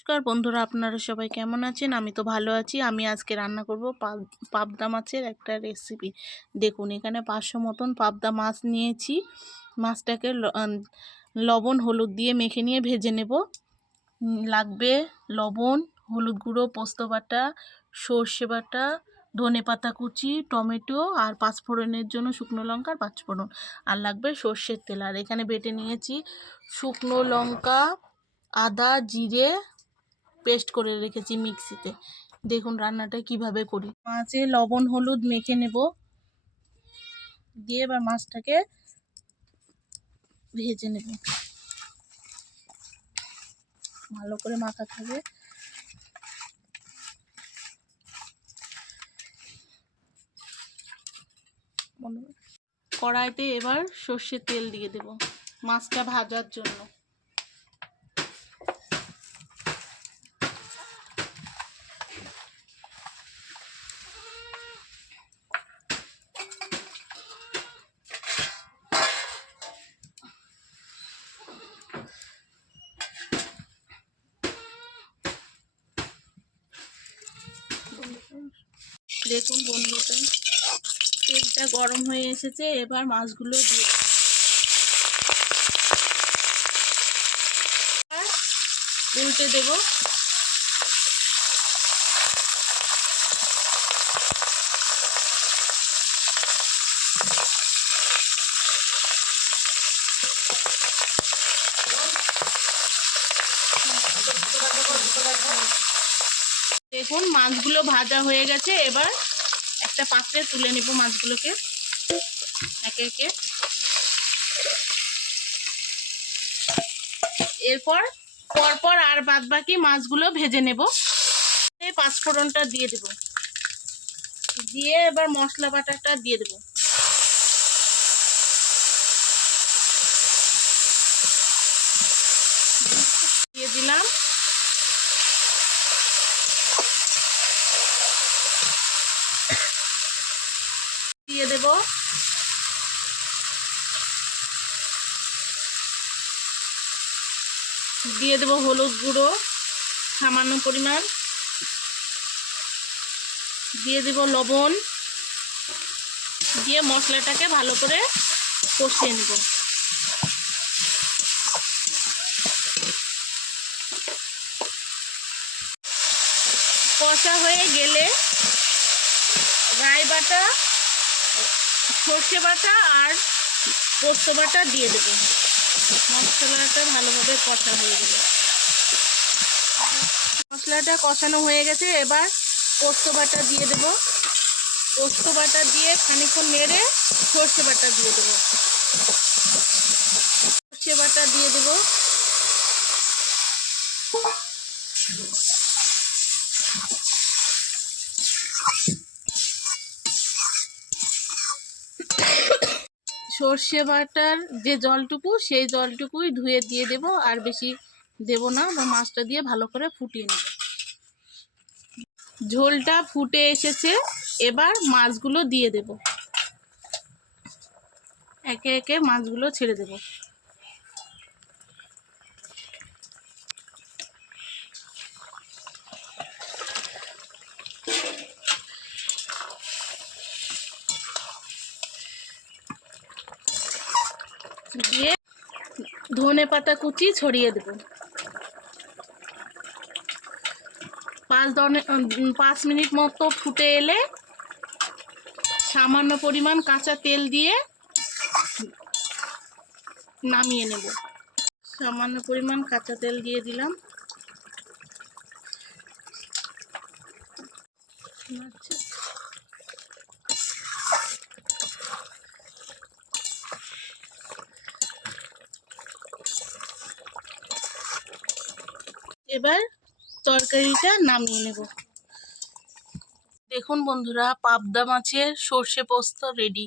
নমস্কার বন্ধুরা, আপনারা সবাই কেমন আছেন? আমি তো ভালো আছি। আমি আজকে রান্না করব পাবদা মাছের একটা রেসিপি। দেখুন, এখানে 500 মতন পাবদা মাছ নিয়েছি। মাছটাকে লবণ হলুদ দিয়ে মেখে নিয়ে ভেজে নেব। লাগবে লবণ, হলুদ গুঁড়ো, পোস্ত বাটা, সর্ষে বাটা, ধনেপাতা কুচি, টমেটো আর পাঁচফোড়নের জন্য শুকনো লঙ্কা আর পাঁচফোড়ন। আর লাগবে সর্ষের তেল। আর এখানে বেটে নিয়েছি শুকনো লঙ্কা, আদা, জিরে পেস্ট করে রেখেছি মিক্সিতে। দেখুন রান্নাটা কিভাবে করি। মাছে লবণ হলুদ মেখে নেব, দিয়ে এবার মাছটাকে ভেজে নেব। ভালো করে মাখাতে হবে। কড়াইতে এবার সর্ষের তেল দিয়ে দেব মাছটা ভাজার জন্য। দেখুন বন্ধুটা, তেলটা গরম হয়ে এসেছে। এবার মাছগুলো দিয়ে উল্টে দেব। দেখুন মাছগুলো ভাজা হয়ে গেছে। এবার একটা পাত্রে তুলে নেব মাছগুলোকে একে একে। এরপর পরপর আর বাদবাকি মাছগুলো ভেজে নেব। এই পাঁচফোড়নটা দিয়ে দেব, দিয়ে এবার মশলা বাটাটা দিয়ে দেব। দিয়ে দিলাম। দিয়ে দেব হলুদ গুঁড়ো সামান্য পরিমাণ, দিয়ে দেব লবণ, দিয়ে মশলাটাকে ভালো করে কষিয়ে নেব। কষা হয়ে গেলে রাই বাটা, সর্ষে বাটা আর পোস্ত বাটা দিয়ে দেব। মশলাটা ভালোভাবে কষা হয়ে গেল। মশলাটা কষানো হয়ে গেছে। এবার পোস্ত বাটা দিয়ে দেব। পোস্ত বাটা দিয়ে খানিকক্ষণ নেড়ে সর্ষে বাটা দিয়ে দেব। সর্ষে বাটা দিয়ে দেব। সর্ষে বাটার যে জলটুকু, সেই জলটুকুই ধুয়ে দিয়ে দেব, আর বেশি দেব না। বা মাছটা দিয়ে ভালো করে ফুটিয়ে নেব। ঝোলটা ফুটে এসেছে। এবার মাছগুলো দিয়ে দেব, একে একে মাছগুলো ছেড়ে দেব। দিয়ে ধনেপাতা কুচি ছড়িয়ে দেব। 5 মিনিট মতো ফুটে এলে সামান্য পরিমাণ কাঁচা তেল দিয়ে নামিয়ে নেব। সামান্য পরিমাণ কাঁচা তেল দিয়ে দিলাম। এবার তরকারিটা নামিয়ে নেব। দেখুন বন্ধুরা, পাবদা মাছের সর্ষে পোস্ত রেডি।